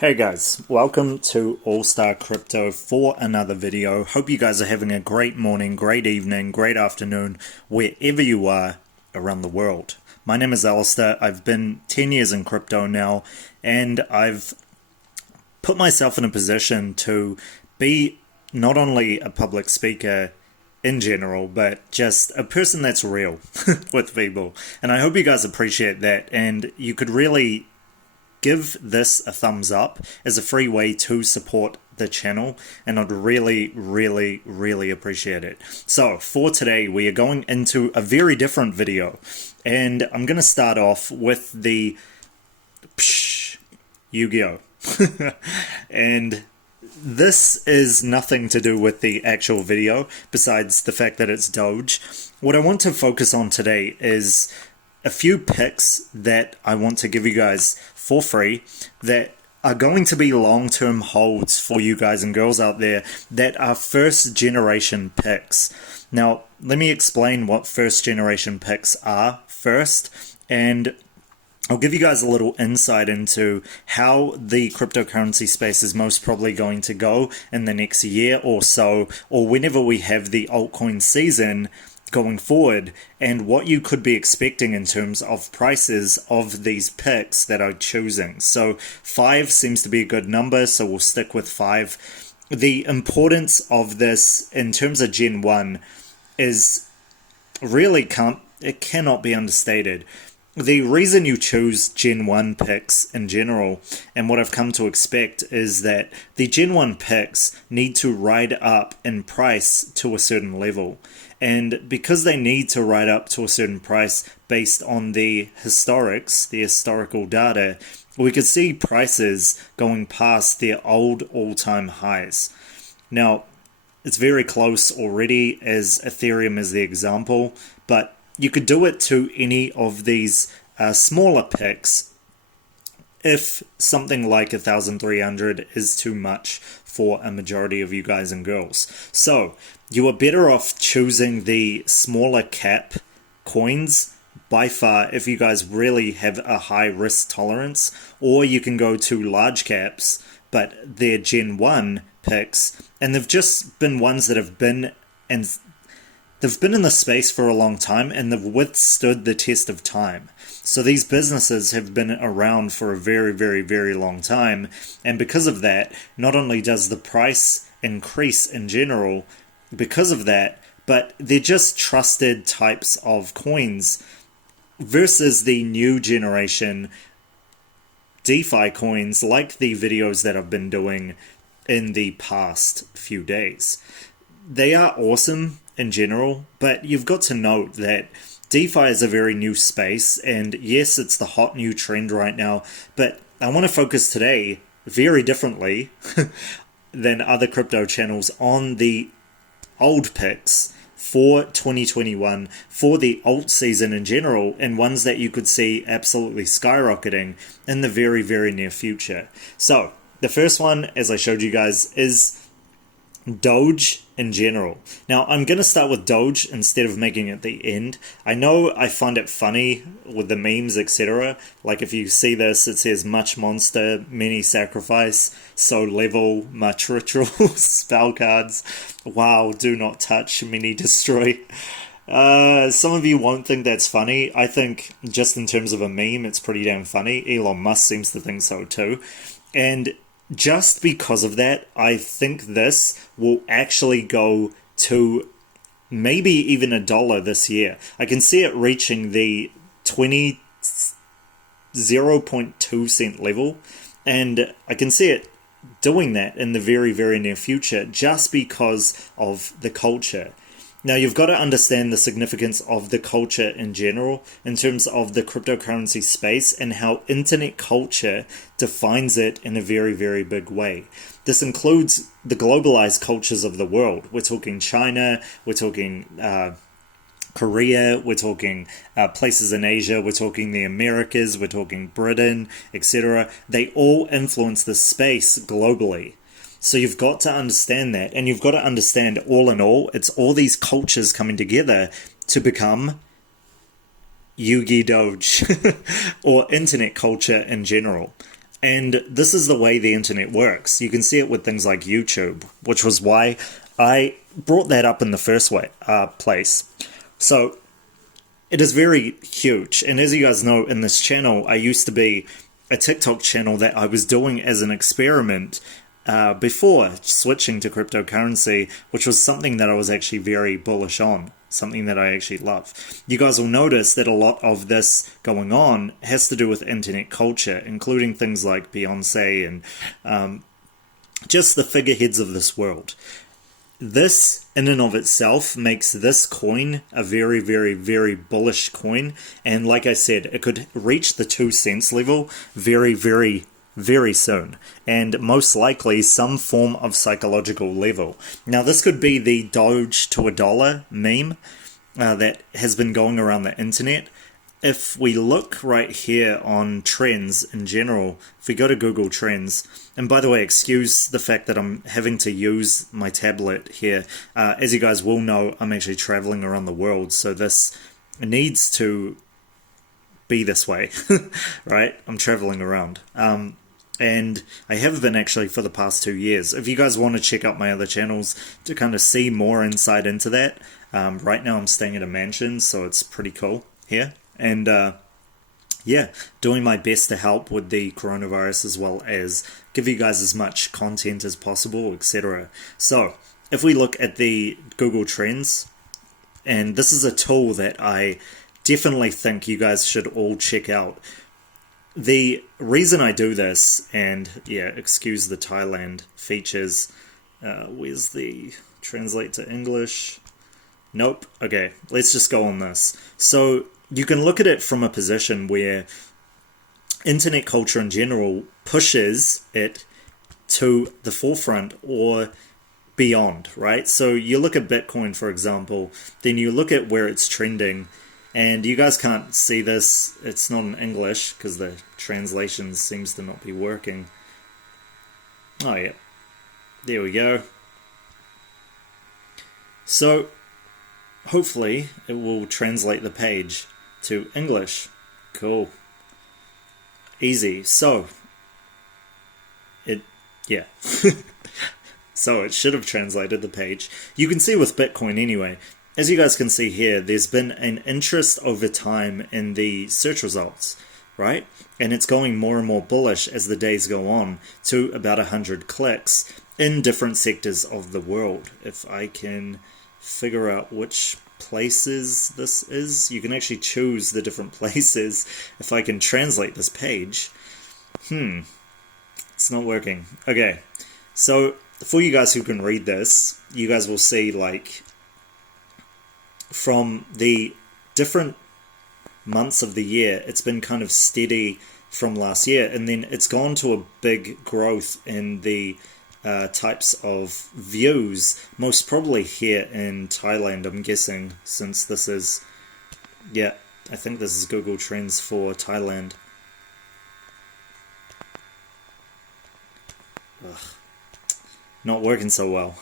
Hey guys, welcome to allstarcrypto for another video. Hope you guys are having a great morning, great evening, great afternoon, wherever you are around the world. My name is Alistair. I've been 10 years in crypto now, and I've put myself in a position to be not only a public speaker in general, but just a person that's real with people. And I hope you guys appreciate that, and you could really give this a thumbs up as a free way to support the channel, and I'd really appreciate it. So for today, we are going into a very different video, and I'm going to start off with the Yu-Gi-Oh! And this is nothing to do with the actual video besides the fact that it's Doge. What I want to focus on today is a few picks that I want to give you guys for free that are going to be long-term holds for you guys and girls out there that are first generation picks. Now, let me explain what first generation picks are first, and I'll give you guys a little insight into how the cryptocurrency space is most probably going to go in the next year or so, or whenever we have the altcoin season going forward, and what you could be expecting in terms of prices of these picks that I'm choosing. So 5 seems to be a good number, so we'll stick with 5. The importance of this in terms of Gen 1 is really cannot be understated. The reason you choose Gen 1 picks in general, and what I've come to expect, is that the Gen 1 picks need to ride up in price to a certain level. And because they need to ride up to a certain price based on the historical data, we could see prices going past their old all-time highs. Now, it's very close already, as Ethereum is the example, but you could do it to any of these smaller picks if something like 1,300 is too much for a majority of you guys and girls. So you are better off choosing the smaller cap coins by far if you guys really have a high risk tolerance, or you can go to large caps, but they're Gen 1 picks, and they've just been ones that have been in the space for a long time, and they've withstood the test of time. So these businesses have been around for a very long time, and because of that, not only does the price increase in general because of that, but they're just trusted types of coins versus the new generation DeFi coins like the videos that I've been doing in the past few days. They are awesome in general, but you've got to note that DeFi is a very new space, and yes, it's the hot new trend right now, but I want to focus today very differently than other crypto channels on the old picks for 2021, for the alt season in general, and ones that you could see absolutely skyrocketing in the very near future. So the first one, as I showed you guys, is Doge in general. Now, I'm going to start with Doge instead of making it the end. I know I find it funny with the memes, etc. Like if you see this, it says much monster, many sacrifice, so level, much ritual, spell cards. Wow, do not touch, many destroy. Some of you won't think that's funny. I think just in terms of a meme, it's pretty damn funny. Elon Musk seems to think so too. And just because of that, I think this will actually go to maybe even $1 this year. I can see it reaching the 0.2 cent level, and I can see it doing that in the very near future just because of the culture. Now, you've got to understand the significance of the culture in general in terms of the cryptocurrency space and how internet culture defines it in a very big way. This includes the globalized cultures of the world. We're talking China, we're talking Korea, we're talking places in Asia, we're talking the Americas, we're talking Britain, etc. They all influence the space globally. So you've got to understand that, and you've got to understand all in all, it's all these cultures coming together to become Yu-Gi Doge or internet culture in general. And this is the way the internet works. You can see it with things like YouTube, which was why I brought that up in the first place. So it is very huge. And as you guys know, in this channel, I used to be a TikTok channel that I was doing as an experiment before switching to cryptocurrency, which was something that I was actually very bullish on, something that I actually love. You guys will notice that a lot of this going on has to do with internet culture, including things like Beyonce and just the figureheads of this world. This, in and of itself, makes this coin a very, very, very bullish coin. And like I said, it could reach the 2 cents level very, very, very soon. And most likely some form of psychological level. Now, this could be the Doge to $1 meme that has been going around the internet. If we look right here on trends in general, if we go to Google Trends, and by the way, excuse the fact that I'm having to use my tablet here. As you guys will know, I'm actually traveling around the world, so this needs to be this way, right? I'm traveling around. And I have been actually for the past 2 years. If you guys want to check out my other channels to kind of see more insight into that, right now I'm staying at a mansion, so it's pretty cool here. And yeah, doing my best to help with the coronavirus as well as give you guys as much content as possible, etc. So if we look at the Google Trends, and this is a tool that I definitely think you guys should all check out. The reason I do this, and yeah, excuse the Thailand features, where's the translate to English? Nope. Okay, let's just go on this. So you can look at it from a position where internet culture in general pushes it to the forefront or beyond, right? So you look at Bitcoin, for example, then you look at where it's trending, and you guys can't see this. It's not in English because the translation seems to not be working. Oh yeah, there we go. So hopefully it will translate the page to English. Cool. Easy. So yeah. So it should have translated the page. You can see with Bitcoin anyway, as you guys can see here, there's been an interest over time in the search results, right? And it's going more and more bullish as the days go on to about 100 clicks in different sectors of the world. If I can figure out which places this is, you can actually choose the different places. If I can translate this page, it's not working. Okay, so for you guys who can read this, you guys will see like from the different months of the year, it's been kind of steady from last year, and then it's gone to a big growth in the types of views, most probably here in Thailand, I'm guessing, since this is, yeah, I think this is Google Trends for Thailand. Ugh, not working so well.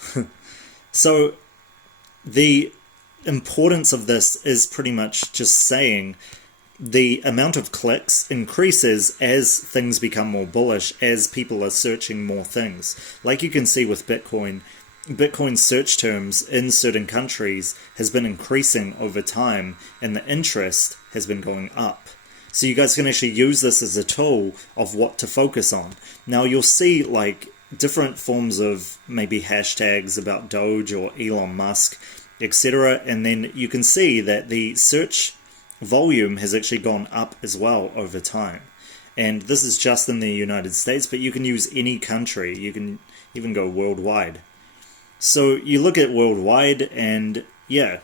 So the importance of this is pretty much just saying the amount of clicks increases as things become more bullish, as people are searching more things. Like you can see with Bitcoin, Bitcoin search terms in certain countries has been increasing over time, and the interest has been going up. So you guys can actually use this as a tool of what to focus on. Now you'll see like different forms of maybe hashtags about Doge or Elon Musk, etc. And then you can see that the search volume has actually gone up as well over time. And this is just in the United States, but you can use any country. You can even go worldwide. So you look at worldwide, and yeah,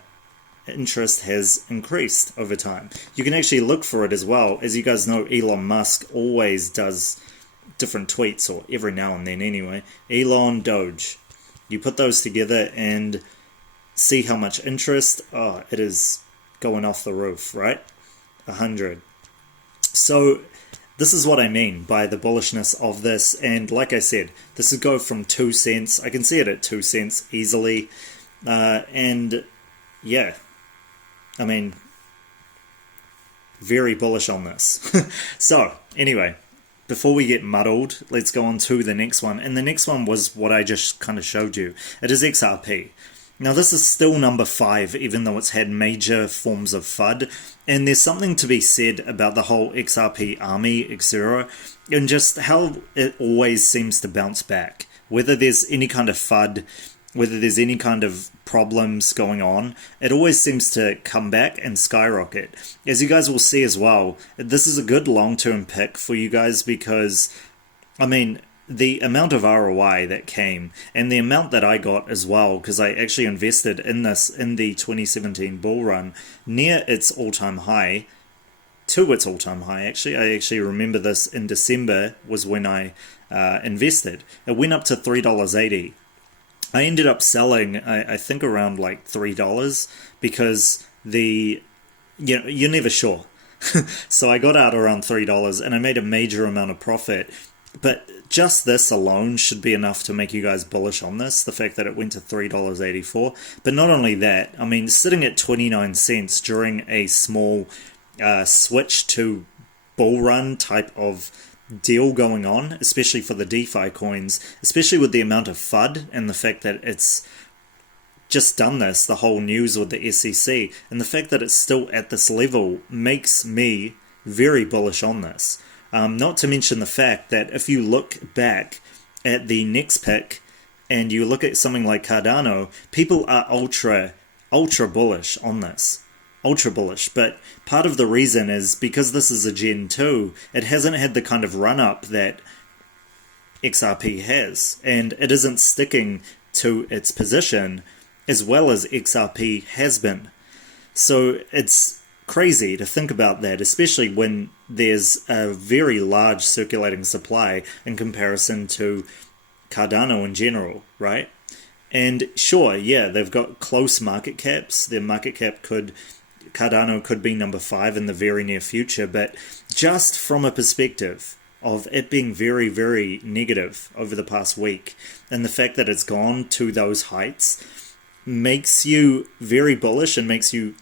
interest has increased over time. You can actually look for it as well. As you guys know, Elon Musk always does different tweets, or every now and then anyway. Elon Doge. You put those together and see how much interest. Oh, it is going off the roof, right? 100. So this is what I mean by the bullishness of this. And like I said, this would go from 2 cents. I can see it at 2 cents easily. And yeah, I mean, very bullish on this. So anyway, before we get muddled, let's go on to the next one. And the next one was what I just kind of showed you. It is XRP. Now, this is still number 5, even though it's had major forms of FUD. And there's something to be said about the whole XRP army, etc., and just how it always seems to bounce back. Whether there's any kind of FUD, whether there's any kind of problems going on, it always seems to come back and skyrocket. As you guys will see as well, this is a good long-term pick for you guys because, I mean, the amount of ROI that came and the amount that I got as well, because I actually invested in this in the 2017 bull run near its all-time high, to its all-time high actually. I actually remember this in December was when I invested. It went up to $3.80. I ended up selling, I think around like $3 because you're never sure. So I got out around $3 and I made a major amount of profit. But just this alone should be enough to make you guys bullish on this, the fact that it went to $3.84. But not only that, I mean, sitting at 29 cents during a small switch to bull run type of deal going on, especially for the DeFi coins, especially with the amount of FUD and the fact that it's just done this, the whole news with the SEC, and the fact that it's still at this level makes me very bullish on this. Not to mention the fact that if you look back at the next pick and you look at something like Cardano, people are ultra bullish on this. Ultra bullish. But part of the reason is because this is a Gen 2, it hasn't had the kind of run-up that XRP has. And it isn't sticking to its position as well as XRP has been. So it's crazy to think about that, especially when there's a very large circulating supply in comparison to Cardano in general, right? And sure, yeah, they've got close market caps. Their market cap Cardano could be number 5 in the very near future, but just from a perspective of it being very, very negative over the past week, and the fact that it's gone to those heights makes you very bullish and makes you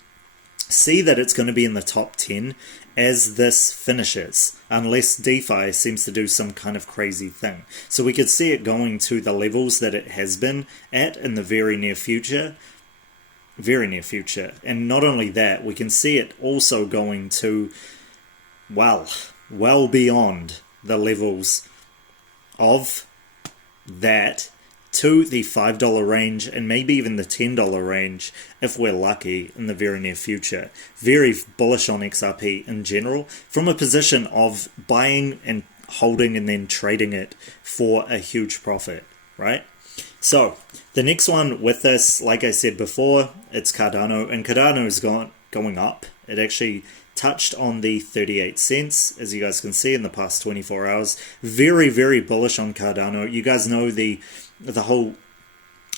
see that it's going to be in the top 10 as this finishes, unless DeFi seems to do some kind of crazy thing. So we could see it going to the levels that it has been at in the very near future. Very near future. And not only that, we can see it also going to, well beyond the levels of that to the $5 range and maybe even the $10 range if we're lucky in the very near future. Very bullish on XRP in general from a position of buying and holding and then trading it for a huge profit, right? So the next one with this, like I said before, it's Cardano, and Cardano is going up. It actually touched on the 38 cents, as you guys can see, in the past 24 hours. Very, very bullish on Cardano. You guys know the whole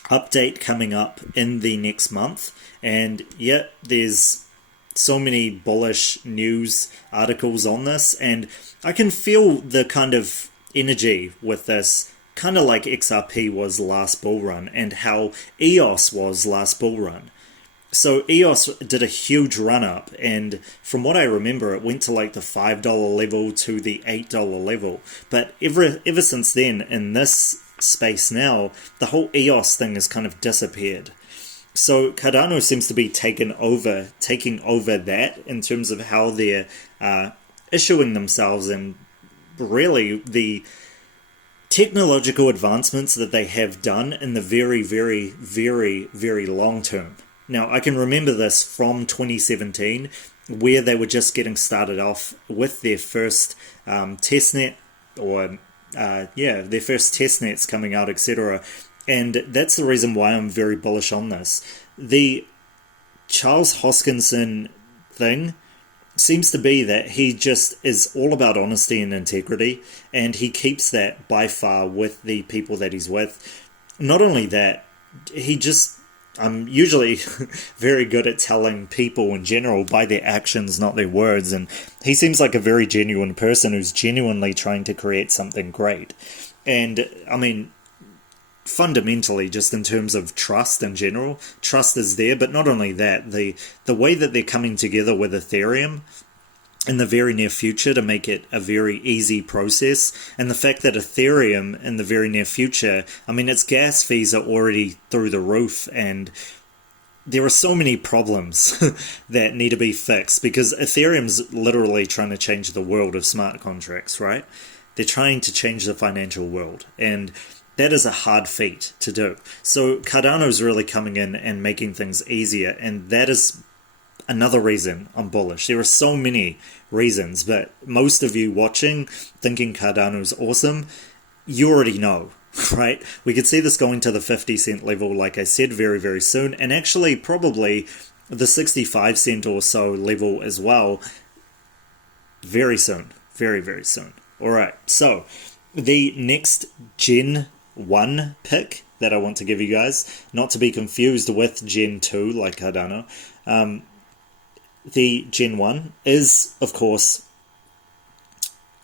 update coming up in the next month, and yet there's so many bullish news articles on this, and I can feel the kind of energy with this, kind of like XRP was last bull run and how EOS was last bull run. So EOS did a huge run up, and from what I remember, it went to like the $5 level to the $8 level. But ever since then, in this space now, the whole EOS thing has kind of disappeared. So Cardano seems to be taking over that in terms of how they're issuing themselves, and really the technological advancements that they have done in the very, very, very, very long term. Now, I can remember this from 2017, where they were just getting started off with their first testnet, or their first testnets coming out, etc. And that's the reason why I'm very bullish on this. The Charles Hoskinson thing seems to be that he just is all about honesty and integrity, and he keeps that by far with the people that he's with. Not only that, I'm usually very good at telling people in general by their actions, not their words, and he seems like a very genuine person who's genuinely trying to create something great. And I mean, fundamentally, just in terms of trust in general, trust is there, but not only that, the way that they're coming together with Ethereum in the very near future to make it a very easy process. And the fact that Ethereum in the very near future, I mean, its gas fees are already through the roof, and there are so many problems that need to be fixed, because Ethereum's literally trying to change the world of smart contracts, right? They're trying to change the financial world, and that is a hard feat to do. So Cardano's really coming in and making things easier, and that is another reason I'm bullish. There are so many reasons, but most of you watching thinking Cardano's awesome, you already know, right? We could see this going to the 50-cent level, like I said, very, very soon, and actually probably the 65-cent or so level as well very soon. Very, very soon. All right, so the next Gen 1 pick that I want to give you guys, not to be confused with Gen 2 like Cardano, the Gen 1 is, of course,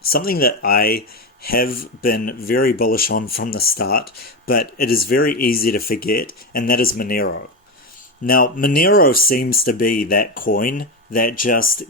something that I have been very bullish on from the start, but it is very easy to forget, and that is Monero. Now, Monero seems to be that coin that just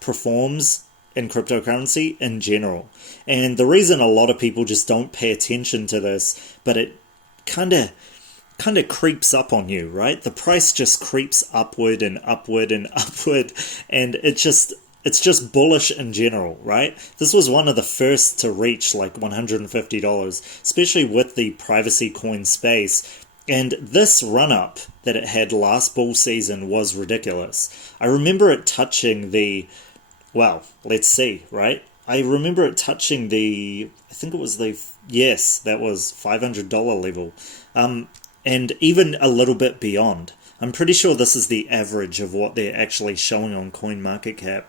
performs in cryptocurrency in general. And the reason a lot of people just don't pay attention to this, but it kind of creeps up on you, right? The price just creeps upward and upward and upward, and it's just bullish in general, right? This was one of the first to reach like $150, especially with the privacy coin space. And this run-up that it had last bull season was ridiculous. I remember it touching the, well, let's see, right? I remember it touching the, I think it was the, yes, that was $500 level. And even a little bit beyond. I'm pretty sure this is the average of what they're actually showing on CoinMarketCap.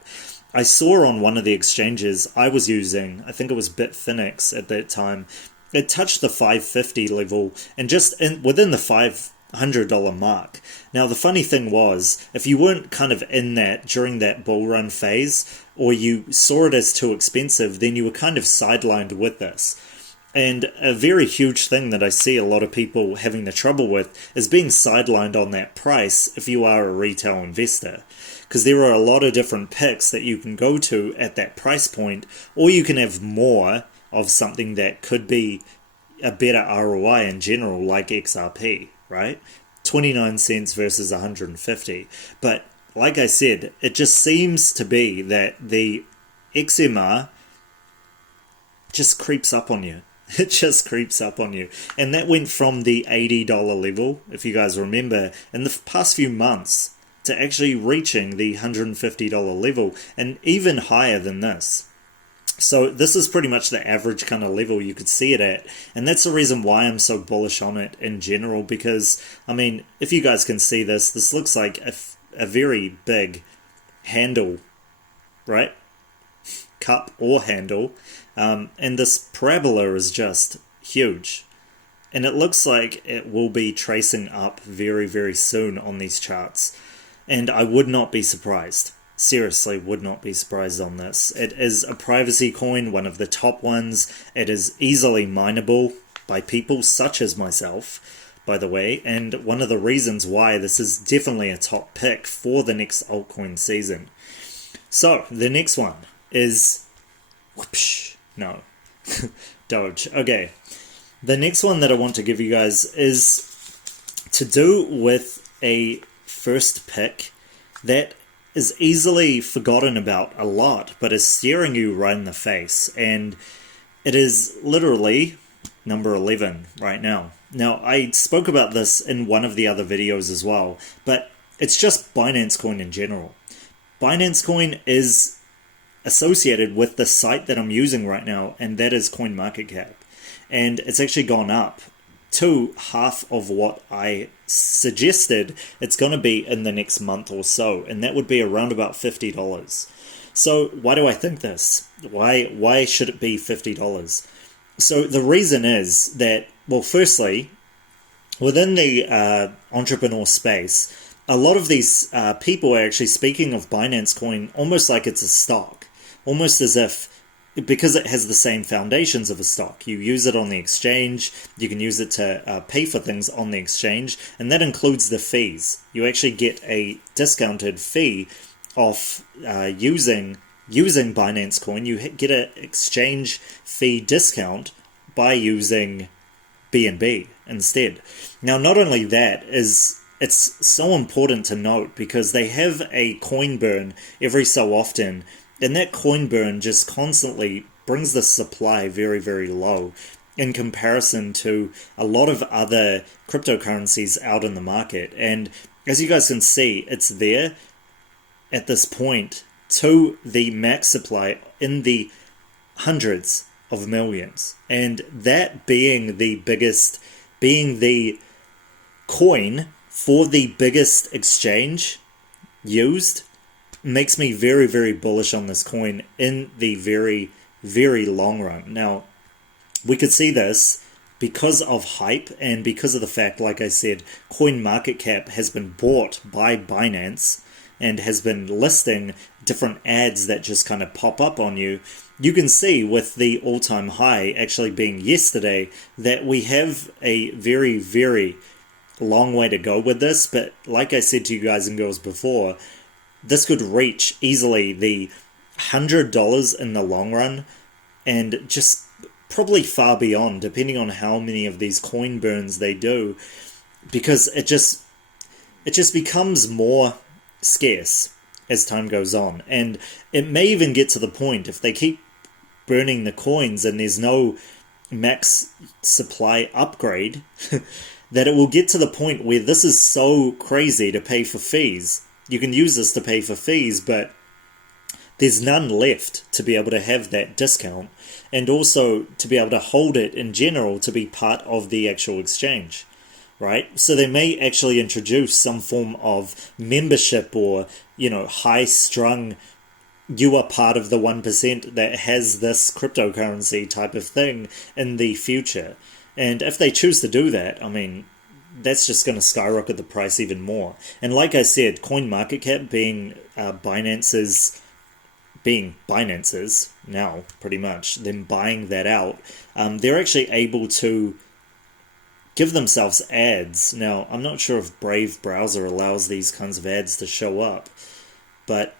I saw on one of the exchanges I was using, I think it was Bitfinex at that time, it touched the 550 level and just within the $500 mark. Now the funny thing was, if you weren't kind of in that during that bull run phase, or you saw it as too expensive, then you were kind of sidelined with this. And a very huge thing that I see a lot of people having the trouble with is being sidelined on that price if you are a retail investor. Because there are a lot of different picks that you can go to at that price point, or you can have more of something that could be a better ROI in general, like XRP, right? 29 cents versus 150. But like I said, it just seems to be that the XMR just creeps up on you. It just creeps up on you. And that went from the $80 level, if you guys remember, in the past few months to actually reaching the $150 level, and even higher than this. So this is pretty much the average kind of level you could see it at. And that's the reason why I'm so bullish on it in general, because, I mean, if you guys can see this, this looks like a very big handle, right? Cup or handle. And this parabola is just huge. And it looks like it will be tracing up very, very soon on these charts. And I would not be surprised. Seriously, would not be surprised on this. It is a privacy coin, one of the top ones. It is easily mineable by people such as myself, by the way. And one of the reasons why this is definitely a top pick for the next altcoin season. So, the next one is... whoopsh. No. Doge. Okay. The next one that I want to give you guys is to do with a first pick that is easily forgotten about a lot, but is staring you right in the face. And it is literally number 11 right now. Now, I spoke about this in one of the other videos as well, but it's just Binance Coin in general. Binance Coin is associated with the site that I'm using right now, and that is CoinMarketCap. And it's actually gone up to half of what I suggested it's going to be in the next month or so, and that would be around about $50. So why do I think this? Why should it be $50? So the reason is that, well, firstly, within the entrepreneur space, a lot of these people are actually speaking of Binance Coin almost like it's a stock, almost as if, because it has the same foundations of a stock. You use it on the exchange, you can use it to pay for things on the exchange, and that includes the fees. You actually get a discounted fee off using Binance Coin. You get an exchange fee discount by using BNB instead. Now, not only that, it's so important to note because they have a coin burn every so often, and that coin burn just constantly brings the supply very, very low in comparison to a lot of other cryptocurrencies out in the market. And as you guys can see, it's there at this point to the max supply in the hundreds of millions. And that being the coin for the biggest exchange used makes me very, very bullish on this coin in the very, very long run. Now, we could see this because of hype and because of the fact, like I said, CoinMarketCap has been bought by Binance and has been listing different ads that just kind of pop up on you. You can see with the all-time high actually being yesterday that we have a very, very long way to go with this. But like I said to you guys and girls before, this could reach easily the $100 in the long run and just probably far beyond, depending on how many of these coin burns they do, because it just becomes more scarce as time goes on. And it may even get to the point, if they keep burning the coins and there's no max supply upgrade, that it will get to the point where this is so crazy to pay for fees. You can use this to pay for fees, but there's none left to be able to have that discount and also to be able to hold it in general to be part of the actual exchange, right? So they may actually introduce some form of membership or, high-strung, you are part of the 1% that has this cryptocurrency type of thing in the future. And if they choose to do that, I mean, that's just going to skyrocket the price even more. And like I said, CoinMarketCap being Binance's now, pretty much, them buying that out, they're actually able to give themselves ads. Now, I'm not sure if Brave browser allows these kinds of ads to show up, but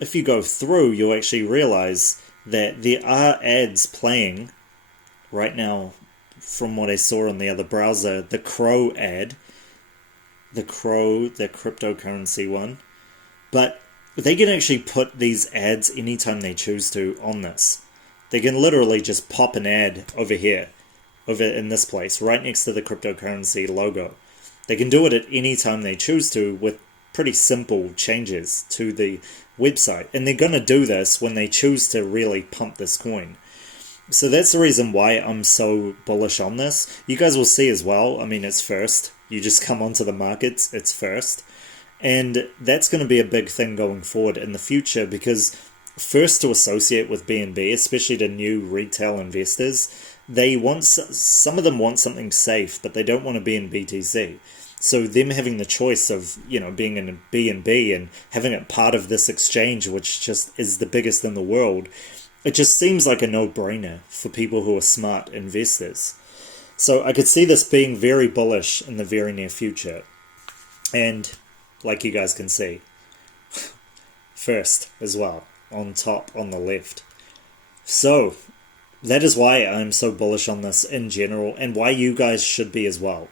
if you go through, you'll actually realize that there are ads playing right now. From what I saw on the other browser, the Crow ad, the cryptocurrency one, but they can actually put these ads anytime they choose to on this. They can literally just pop an ad over here, over in this place, right next to the cryptocurrency logo. They can do it at any time they choose to with pretty simple changes to the website. And they're going to do this when they choose to really pump this coin. So that's the reason why I'm so bullish on this. You guys will see as well. I mean, it's first. You just come onto the markets, it's first. And that's going to be a big thing going forward in the future because first to associate with BNB, especially to new retail investors, some of them want something safe, but they don't want to be in BTC. So them having the choice of, being in a BNB and having it part of this exchange, which just is the biggest in the world, it just seems like a no-brainer for people who are smart investors. So I could see this being very bullish in the very near future. And like you guys can see, first as well, on top, on the left. So that is why I'm so bullish on this in general and why you guys should be as well.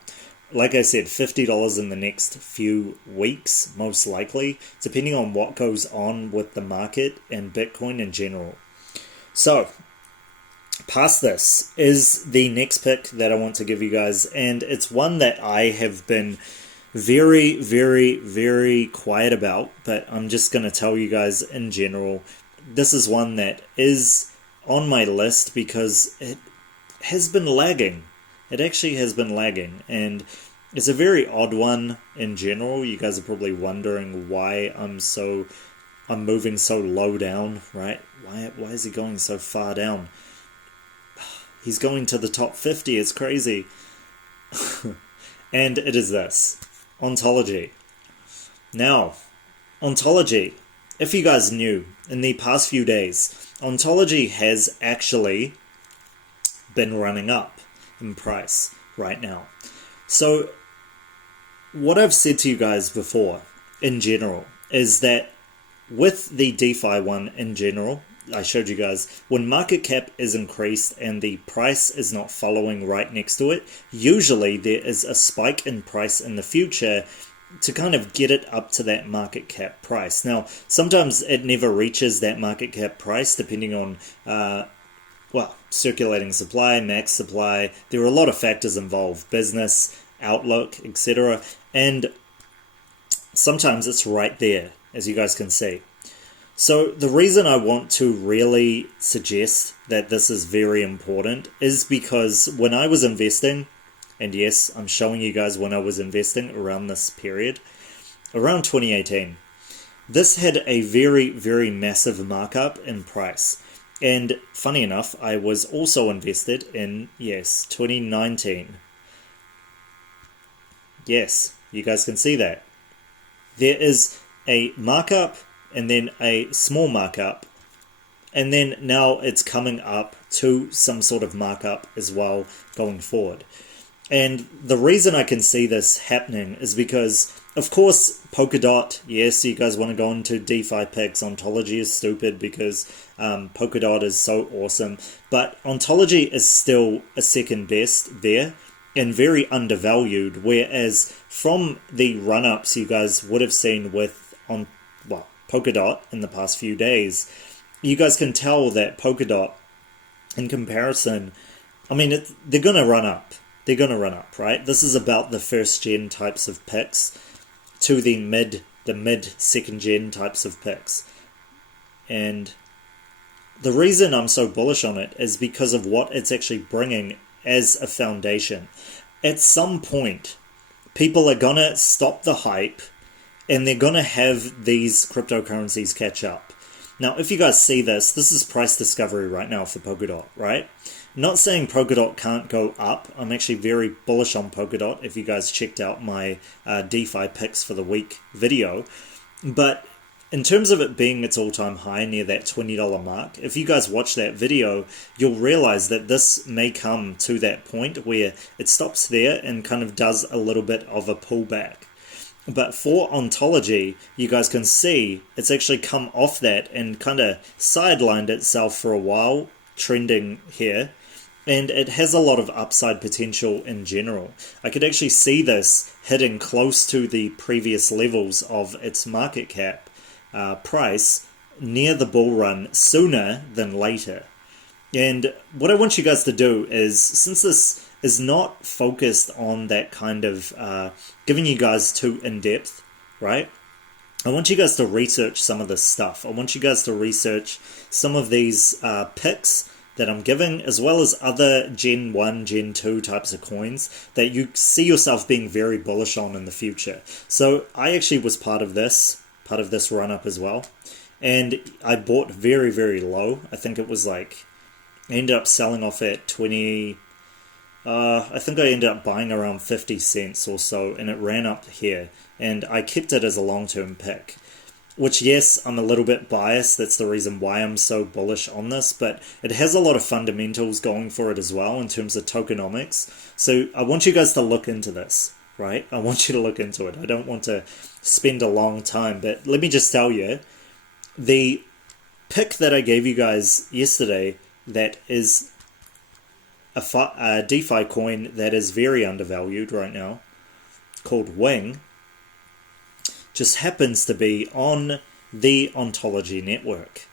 Like I said, $50 in the next few weeks, most likely, depending on what goes on with the market and Bitcoin in general. So, past this is the next pick that I want to give you guys, and it's one that I have been very, very, very quiet about, but I'm just going to tell you guys in general. This is one that is on my list because it has been lagging. It actually has been lagging, and it's a very odd one in general. You guys are probably wondering why I'm moving so low down, right? Why is he going so far down? He's going to the top 50, it's crazy. And it is this, Ontology. Now, Ontology, if you guys knew, in the past few days, Ontology has actually been running up in price right now. So, what I've said to you guys before, in general, is that with the DeFi one in general, I showed you guys, when market cap is increased and the price is not following right next to it, usually there is a spike in price in the future to kind of get it up to that market cap price. Now, sometimes it never reaches that market cap price depending on, circulating supply, max supply. There are a lot of factors involved, business, outlook, etc. And sometimes it's right there, as you guys can see. So the reason I want to really suggest that this is very important is because when I was investing, and yes, I'm showing you guys when I was investing around this period, around 2018, this had a very, very massive markup in price. And funny enough, I was also invested in, 2019. Yes, you guys can see that. There is a markup and then a small markup, and then now it's coming up to some sort of markup as well going forward. And the reason I can see this happening is because, of course, Polkadot, yes, you guys want to go into DeFi picks. Ontology is stupid because Polkadot is so awesome. But Ontology is still a second best there and very undervalued. Whereas from the run-ups you guys would have seen with Polkadot in the past few days, you guys can tell that Polkadot, in comparison, they're going to run up. They're going to run up, right? This is about the first gen types of picks to the mid second gen types of picks. And the reason I'm so bullish on it is because of what it's actually bringing as a foundation. At some point, people are going to stop the hype and they're going to have these cryptocurrencies catch up. Now, if you guys see this is price discovery right now for Polkadot, right? Not saying Polkadot can't go up. I'm actually very bullish on Polkadot if you guys checked out my DeFi picks for the week video. But in terms of it being its all-time high near that $20 mark, if you guys watch that video, you'll realize that this may come to that point where it stops there and kind of does a little bit of a pullback. But for Ontology, you guys can see it's actually come off that and kind of sidelined itself for a while, trending here. And it has a lot of upside potential in general. I could actually see this hitting close to the previous levels of its market cap price near the bull run sooner than later. And what I want you guys to do is, since this is not focused on that kind of giving you guys too in-depth, right? I want you guys to research some of this stuff. I want you guys to research some of these picks that I'm giving, as well as other Gen 1, Gen 2 types of coins that you see yourself being very bullish on in the future. So I actually was part of this run-up as well. And I bought very, very low. I think it was I ended up selling off at 20... I think I ended up buying around 50 cents or so, and it ran up here. And I kept it as a long-term pick. Which, yes, I'm a little bit biased. That's the reason why I'm so bullish on this. But it has a lot of fundamentals going for it as well in terms of tokenomics. So I want you guys to look into this, right? I want you to look into it. I don't want to spend a long time. But let me just tell you, the pick that I gave you guys yesterday that is a DeFi coin that is very undervalued right now, called Wing, just happens to be on the Ontology network.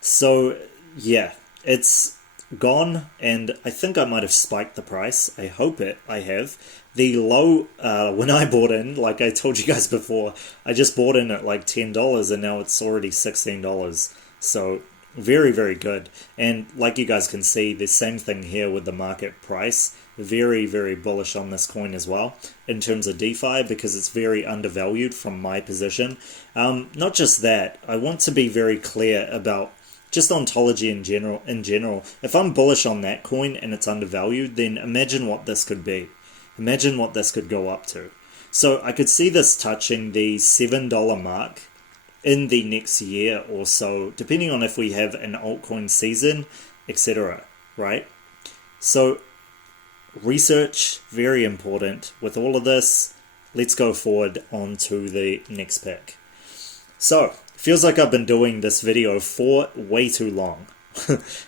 So yeah, it's gone, and I think I might have spiked the price. I hope I have. The low, when I bought in, like I told you guys before, I just bought in at like $10 and now it's already $16. So very, very good. And like you guys can see, the same thing here with the market price. Very, very bullish on this coin as well in terms of DeFi because it's very undervalued from my position. Not just that, I want to be very clear about just Ontology in general. If I'm bullish on that coin and it's undervalued, then imagine what this could be. Imagine what this could go up to. So I could see this touching the $7 mark in the next year or so, depending on if we have an altcoin season, etc. Right? So research, very important. With all of this, let's go forward on to the next pick. So, Feels like I've been doing this video for way too long.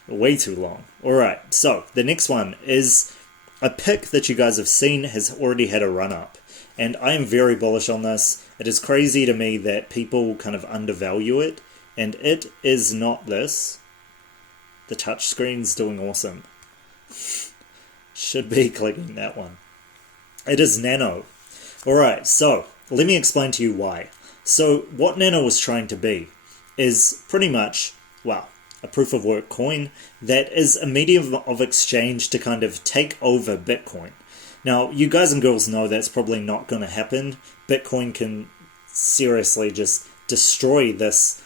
Way too long. Alright, so the next one is a pick that you guys have seen has already had a run up. And I am very bullish on this. It is crazy to me that people kind of undervalue it. And it is not this. The touchscreen's doing awesome. Should be clicking that one. It is Nano. Alright, so let me explain to you why. So what Nano was trying to be is pretty much, well, a proof of work coin that is a medium of exchange to kind of take over Bitcoin. Now, you guys and girls know that's probably not going to happen. Bitcoin can seriously just destroy this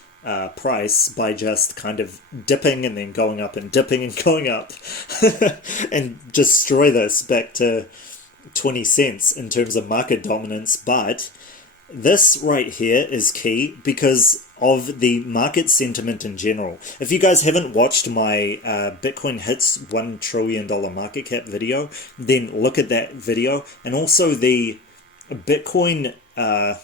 price by just kind of dipping and then going up and dipping and going up and destroy this back to 20 cents in terms of market dominance. But this right here is key because of the market sentiment in general. If you guys haven't watched my Bitcoin hits $1 trillion market cap video, then look at that video. And also the Bitcoin, the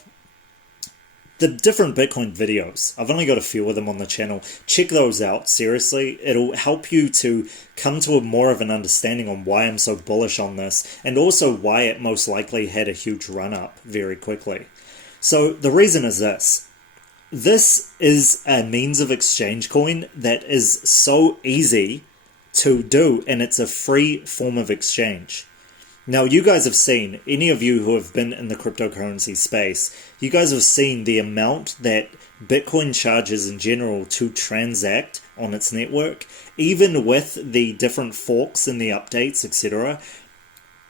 different Bitcoin videos. I've only got a few of them on the channel. Check those out, seriously. It'll help you to come to more of an understanding on why I'm so bullish on this, and also why it most likely had a huge run up very quickly. So the reason is this. This is a means of exchange coin that is so easy to do, and it's a free form of exchange. Now, you guys have seen, any of you who have been in the cryptocurrency space, you guys have seen the amount that Bitcoin charges in general to transact on its network. Even with the different forks and the updates, etc.,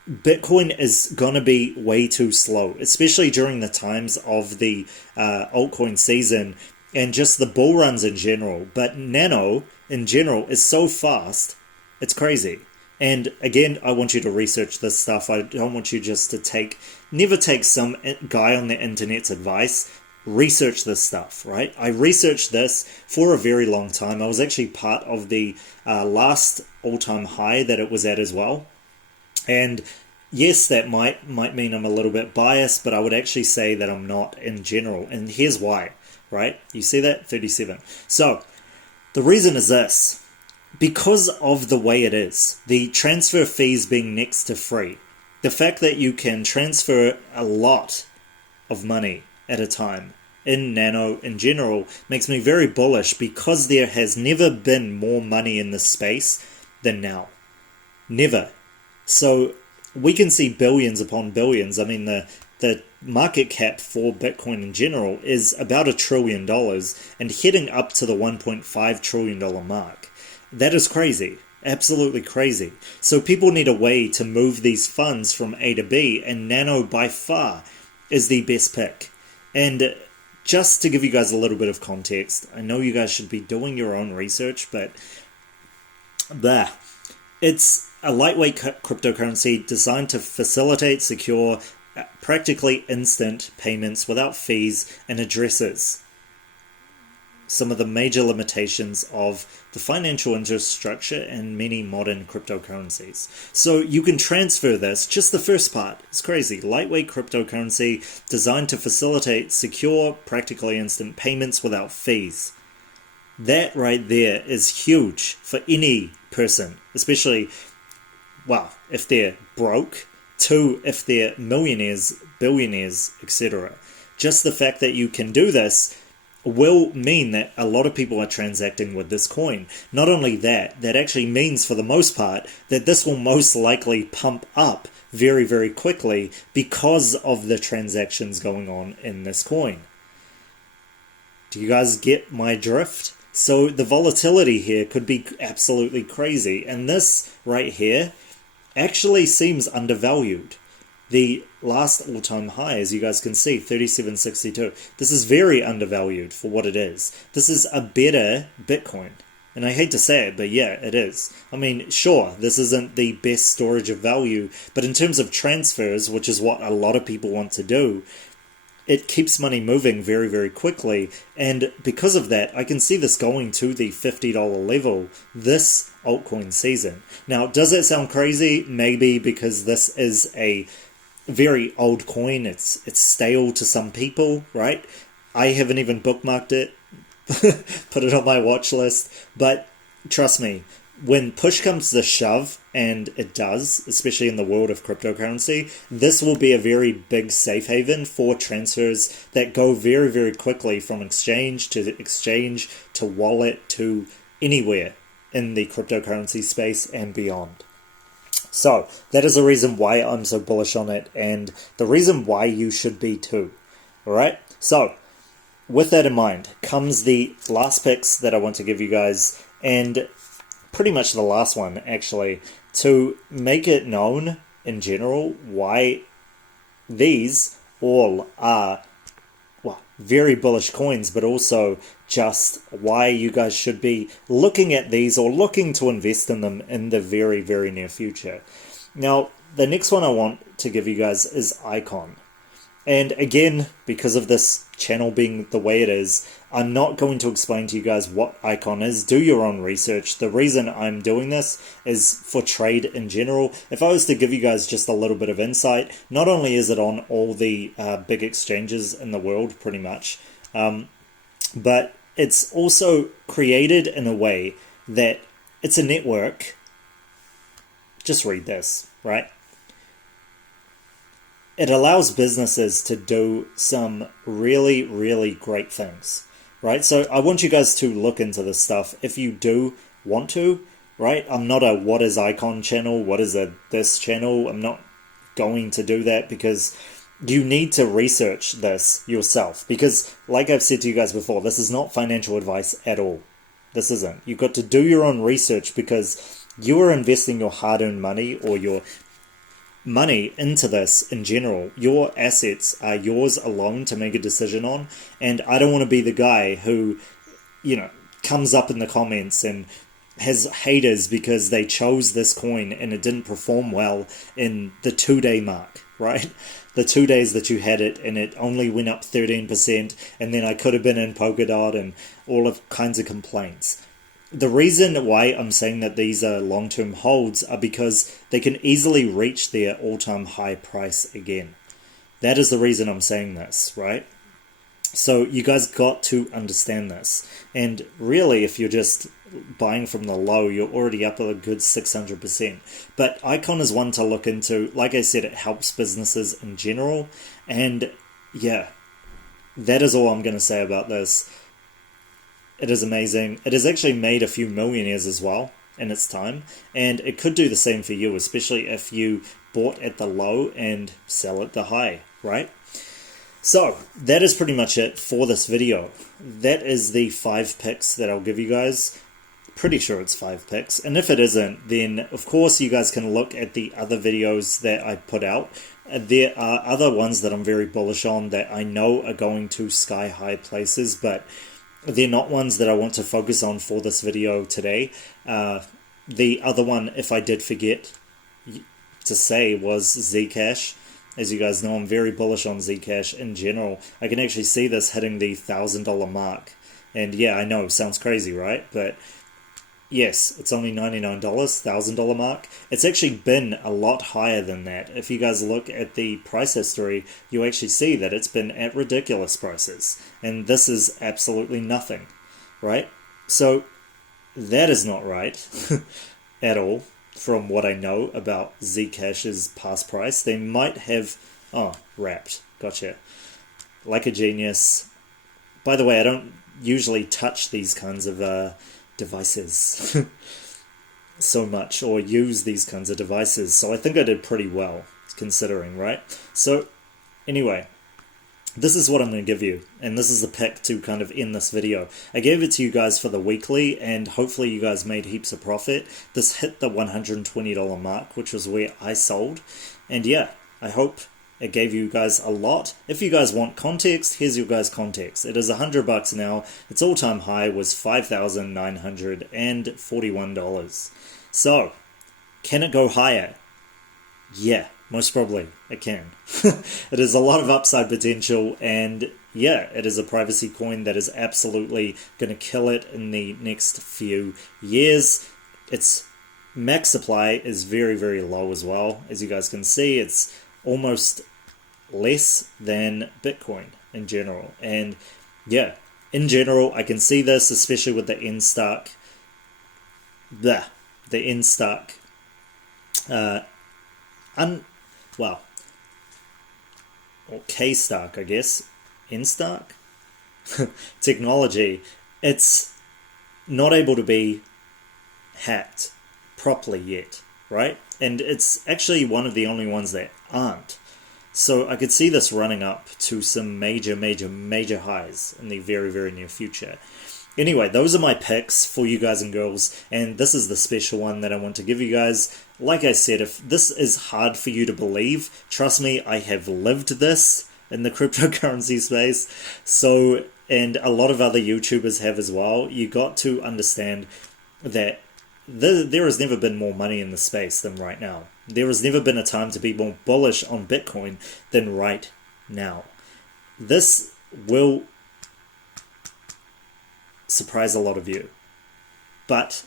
Bitcoin is going to be way too slow, especially during the times of the altcoin season and just the bull runs in general. But Nano, in general, is so fast, it's crazy. And again, I want you to research this stuff. I don't want you just to never take some guy on the internet's advice. Research this stuff, right? I researched this for a very long time. I was actually part of the last all-time high that it was at as well. And yes, that might mean I'm a little bit biased, but I would actually say that I'm not in general. And here's why, right? You see that? 37. So the reason is this. Because of the way it is, the transfer fees being next to free, the fact that you can transfer a lot of money at a time in Nano in general makes me very bullish, because there has never been more money in this space than now. Never. So we can see billions upon billions. I mean, the market cap for Bitcoin in general is about $1 trillion and heading up to the $1.5 trillion mark. That is crazy. Absolutely crazy. So people need a way to move these funds from A to B, and Nano by far is the best pick. And just to give you guys a little bit of context, I know you guys should be doing your own research, but it's a lightweight cryptocurrency designed to facilitate secure, practically instant payments without fees, and addresses some of the major limitations of the financial infrastructure in many modern cryptocurrencies. So you can transfer this, just the first part, it's crazy. Lightweight cryptocurrency designed to facilitate secure, practically instant payments without fees. That right there is huge for any person, especially, well, if they're broke, to if they're millionaires, billionaires, etc. Just the fact that you can do this will mean that a lot of people are transacting with this coin. Not only that, that actually means for the most part that this will most likely pump up very, very quickly because of the transactions going on in this coin. Do you guys get my drift? So the volatility here could be absolutely crazy, and this right here actually seems undervalued. The last all-time high, as you guys can see, 37.62. This is very undervalued for what it is. This is a better Bitcoin. And I hate to say it, but yeah, it is. I mean, sure, this isn't the best storage of value, but in terms of transfers, which is what a lot of people want to do, it keeps money moving very, very quickly. And because of that, I can see this going to the $50 level this altcoin season. Now, does that sound crazy? Maybe, because this is a very old coin. It's stale to some people, right? I haven't even bookmarked it. put it on my watch list. But trust me, when push comes to shove, and it does, especially in the world of cryptocurrency, this will be a very big safe haven for transfers that go very, very quickly from exchange to wallet to anywhere in the cryptocurrency space and beyond. So that is the reason why I'm so bullish on it, and the reason why you should be too. Alright, so with that in mind comes the last picks that I want to give you guys, and pretty much the last one actually, to make it known in general why these all are, well, very bullish coins, but also just why you guys should be looking at these or looking to invest in them in the very, very near future. Now, the next one I want to give you guys is Icon. And again, because of this channel being the way it is, I'm not going to explain to you guys what Icon is. Do your own research. The reason I'm doing this is for trade in general. If I was to give you guys just a little bit of insight, not only is it on all the big exchanges in the world, pretty much, but it's also created in a way that it's a network. Just read this, right? It allows businesses to do some really, really great things, right? So I want you guys to look into this stuff if you do want to, right? I'm not a what is Icon channel, what is this channel. I'm not going to do that because you need to research this yourself. Because like I've said to you guys before, this is not financial advice at all. This isn't. You've got to do your own research because you are investing your hard-earned money or your money into this in general. Your assets are yours alone to make a decision on, and I don't want to be the guy who, comes up in the comments and has haters because they chose this coin and it didn't perform well in the 2-day mark, right? The 2 days that you had it and it only went up 13%, and then I could have been in Polkadot and all of kinds of complaints. The reason why I'm saying that these are long-term holds are because they can easily reach their all-time high price again. That is the reason I'm saying this, right? So you guys got to understand this. And really, if you're just buying from the low, you're already up a good 600%. But Icon is one to look into. Like I said, it helps businesses in general. And yeah, that is all I'm going to say about this. It is amazing. It has actually made a few millionaires as well in its time, and it could do the same for you, especially if you bought at the low and sell at the high, right? So that is pretty much it for this video. That is the 5 picks that I'll give you guys. Pretty sure it's 5 picks, and if it isn't, then of course you guys can look at the other videos that I put out. There are other ones that I'm very bullish on that I know are going to sky high places, but they're not ones that I want to focus on for this video today. The other one, if I did forget to say, was Zcash. As you guys know, I'm very bullish on Zcash in general. I can actually see this hitting the $1,000 mark. And yeah, I know, sounds crazy, right? But yes, it's only $99, $1,000 mark. It's actually been a lot higher than that. If you guys look at the price history, you actually see that it's been at ridiculous prices. And this is absolutely nothing, right? So that is not right at all from what I know about Zcash's past price. They might have... Oh, wrapped. Gotcha. Like a genius. By the way, I don't usually touch these kinds of devices so much, or use these kinds of devices, so I think I did pretty well considering, right? So anyway, this is what I'm going to give you, and this is the pick to kind of end this video. I gave it to you guys for the weekly, and hopefully you guys made heaps of profit. This hit the $120 mark, which was where I sold, and yeah, I hope it gave you guys a lot. If you guys want context, here's your guys' context. It is $100 now. Its all-time high was $5,941. So, can it go higher? Yeah, most probably it can. It is a lot of upside potential, and yeah, it is a privacy coin that is absolutely going to kill it in the next few years. Its max supply is very, very low as well. As you guys can see, it's almost less than Bitcoin in general. And yeah, in general, I can see this, especially with the NStark, the NStark, well, or K-Stark, I guess, NStark technology. It's not able to be hacked properly yet, right? And it's actually one of the only ones that aren't. So I could see this running up to some major highs in the very, very near future. Anyway, those are my picks for you guys and girls, and this is the special one that I want to give you guys. Like I said, if this is hard for you to believe, trust me, I have lived this in the cryptocurrency space. So, and a lot of other YouTubers have as well. You got to understand that there has never been more money in the space than right now. There has never been a time to be more bullish on Bitcoin than right now. This will surprise a lot of you, but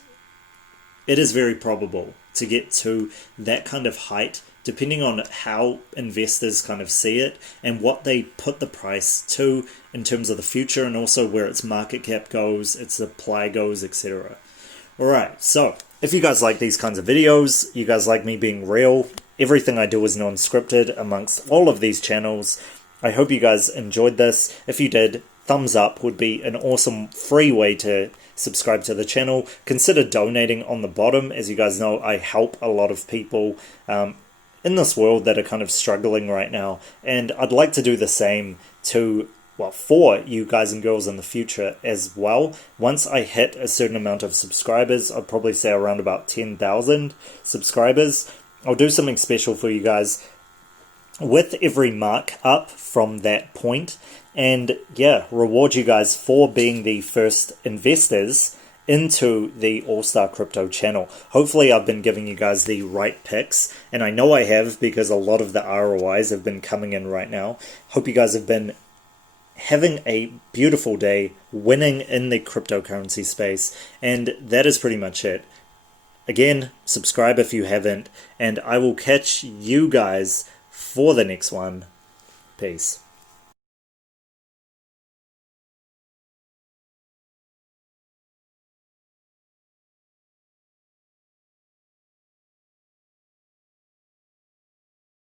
it is very probable to get to that kind of height depending on how investors kind of see it and what they put the price to in terms of the future, and also where its market cap goes, its supply goes, etc. Alright, so if you guys like these kinds of videos, you guys like me being real, everything I do is non-scripted amongst all of these channels. I hope you guys enjoyed this. If you did, thumbs up would be an awesome free way to subscribe to the channel. Consider donating on the bottom. As you guys know, I help a lot of people in this world that are kind of struggling right now, and I'd like to do the same for you guys and girls in the future as well. Once I hit a certain amount of subscribers, I'd probably say around about 10,000 subscribers, I'll do something special for you guys with every mark up from that point, and yeah, reward you guys for being the first investors into the allstarcrypto channel. Hopefully I've been giving you guys the right picks, and I know I have because a lot of the ROIs have been coming in right now. Hope you guys have been having a beautiful day, winning in the cryptocurrency space, and that is pretty much it. Again, subscribe if you haven't, and I will catch you guys for the next one. Peace.